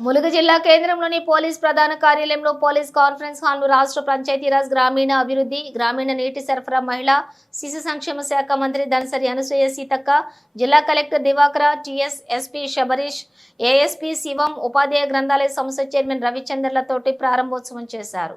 ములుగు జిల్లా కేంద్రంలోని పోలీస్ ప్రధాన కార్యాలయంలో పోలీస్ కాన్ఫరెన్స్ హాల్ను రాష్ట్ర పంచాయతీరాజ్ గ్రామీణ అభివృద్ధి గ్రామీణ నీటి సరఫరా మహిళా శిశు సంక్షేమ శాఖ మంత్రి దనసరి అనసూయ సీతక్క జిల్లా collector Divakara TS SP Shabareesh ASP Shivam Upadhyay గ్రంథాలయ సంస్థ చైర్మన్ రవిచంద్రలతోటి ప్రారంభోత్సవం చేశారు.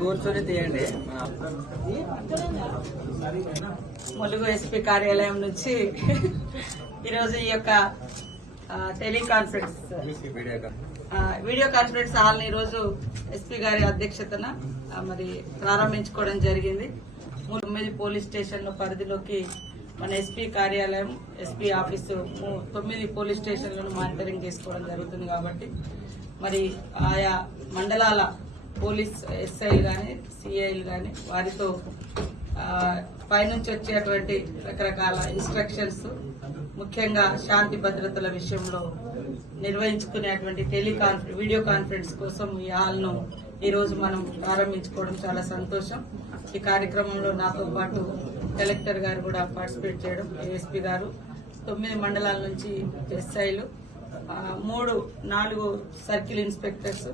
కూర్చొని తీయండి. ములుగు ఎస్పీ కార్యాలయం నుంచి ఈరోజు ఈ యొక్క టెలికాన్ఫరెన్స్ వీడియో కాన్ఫరెన్స్ హాల్ని ఈరోజు ఎస్పీ గారి అధ్యక్షతన మరి ప్రారంభించుకోవడం జరిగింది. తొమ్మిది పోలీస్ స్టేషన్ల పరిధిలోకి మన ఎస్పీ కార్యాలయం ఎస్పీ ఆఫీసు తొమ్మిది పోలీస్ స్టేషన్లను మానిటరింగ్ చేసుకోవడం జరుగుతుంది కాబట్టి మరి ఆయా మండలాల పోలీస్ ఎస్ఐలు కానీ సిఐలు కానీ వారితో పైనుంచి వచ్చేటువంటి రకరకాల ఇన్స్ట్రక్షన్స్ ముఖ్యంగా శాంతి భద్రతల విషయంలో నిర్వహించుకునేటువంటి టెలికాన్ఫ వీడియో కాన్ఫరెన్స్ కోసం ఈ హాల్ను ఈరోజు మనం ప్రారంభించుకోవడం చాలా సంతోషం. ఈ కార్యక్రమంలో నాతో పాటు కలెక్టర్ గారు కూడా పార్టిసిపేట్ చేయడం ఏఎస్పీ గారు తొమ్మిది మండలాల నుంచి ఎస్ఐలు మూడు నాలుగు సర్కిల్ ఇన్స్పెక్టర్స్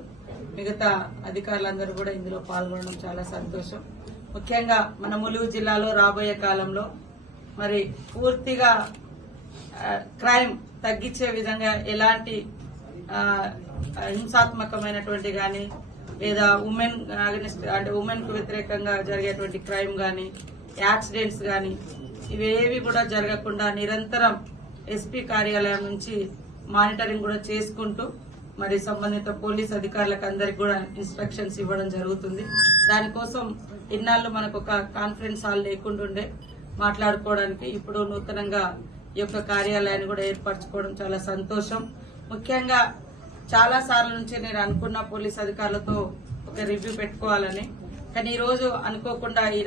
మిగతా అధికారులందరూ కూడా ఇందులో పాల్గొనడం చాలా సంతోషం. ముఖ్యంగా మన ములుగు జిల్లాలో రాబోయే కాలంలో మరి పూర్తిగా క్రైమ్ తగ్గించే విధంగా ఎలాంటి హింసాత్మకమైనటువంటి కానీ లేదా ఉమెన్ అగనిస్ట్ అంటే ఉమెన్కు వ్యతిరేకంగా జరిగేటువంటి క్రైమ్ కానీ యాక్సిడెంట్స్ కానీ ఇవేవి కూడా జరగకుండా నిరంతరం ఎస్పీ కార్యాలయం నుంచి మానిటరింగ్ కూడా చేసుకుంటూ మరి సంబంధిత పోలీస్ అధికారులకు అందరికి కూడా ఇన్స్ట్రక్షన్స్ ఇవ్వడం జరుగుతుంది. దానికోసం ఇన్నాళ్ళు మనకు ఒక కాన్ఫరెన్స్ హాల్ లేకుంటుండే మాట్లాడుకోవడానికి ఇప్పుడు నూతనంగా ఈ యొక్క కార్యాలయాన్ని కూడా ఏర్పరచుకోవడం చాలా సంతోషం. ముఖ్యంగా చాలా సార్ల నుంచి నేను అనుకున్న పోలీస్ అధికారులతో ఒక రివ్యూ పెట్టుకోవాలని. కానీ ఈరోజు అనుకోకుండా ఈ